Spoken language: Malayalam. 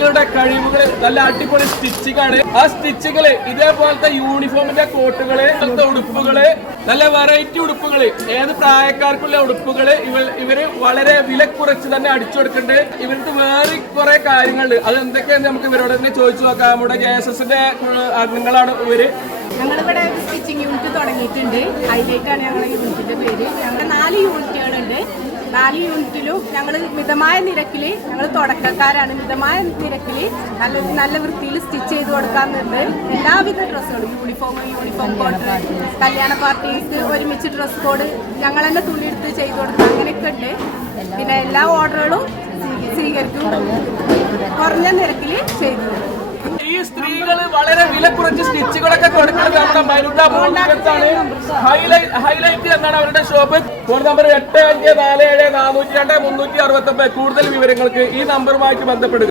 സ്ത്രീകളുടെ കഴിവുകൾ നല്ല അടിപൊളി സ്റ്റിച്ചിങ് ആണ്. ആ സ്റ്റിച്ചുകള് ഇതേപോലത്തെ യൂണിഫോമിന്റെ കോട്ടുകള്, ഉടുപ്പുകള്, നല്ല വെറൈറ്റി ഉടുപ്പുകള്, ഏത് പ്രായക്കാർക്കുള്ള ഉടുപ്പുകള് ഇവര് വളരെ വില കുറച്ച് തന്നെ അടിച്ചു കൊടുക്കുന്നുണ്ട്. ഇവർക്ക് വേറെ കുറെ കാര്യങ്ങളുണ്ട്. അത് എന്തൊക്കെയാന്ന് നമുക്ക് ഇവരോട് തന്നെ ചോദിച്ചു നോക്കാം. നമ്മുടെ JSSന്റെ അംഗങ്ങളാണ് ഇവര്. ഞങ്ങളിവിടെ സ്റ്റിച്ചിങ് യൂണിറ്റ് തുടങ്ങിയിട്ടുണ്ട്. ഹൈലൈറ്റ് ആണ് ഞങ്ങളുടെ യൂണിറ്റിന്റെ പേര്. ഞങ്ങളുടെ 4 യൂണിറ്റുകളുണ്ട്. 4 യൂണിറ്റിലും ഞങ്ങൾ മിതമായ നിരക്കിൽ, ഞങ്ങൾ തുടക്കക്കാരാണ്, മിതമായ നിരക്കിൽ നല്ല വൃത്തിയിൽ സ്റ്റിച്ച് ചെയ്ത് കൊടുക്കാറുണ്ട്. എല്ലാവിധ ഡ്രസ്സുകളും, യൂണിഫോം കോട്ട്, കല്യാണ പാർട്ടിക്ക് ഒരുമിച്ച് ഡ്രസ് കോഡ് ഞങ്ങൾ തന്നെ തുണിയെടുത്ത് ചെയ്ത് കൊടുക്കുക, അങ്ങനെയൊക്കെ ഉണ്ട്. പിന്നെ എല്ലാ ഓർഡറുകളും സ്വീകരിക്കും, കുറഞ്ഞ നിരക്കിൽ ചെയ്തു കൊടുക്കും. ഈ സ്ത്രീകള് വളരെ വില കുറച്ച് സ്റ്റിച്ചുകളൊക്കെ കൊടുക്കുന്നത് നമ്മുടെ മരുത മോളിലാണ്. ഹൈലൈറ്റ് എന്നാണ് അവരുടെ ഷോപ്പ്. Phone number 8547 402 369. കൂടുതൽ വിവരങ്ങൾക്ക് ഈ നമ്പറുമായിട്ട് ബന്ധപ്പെടുക.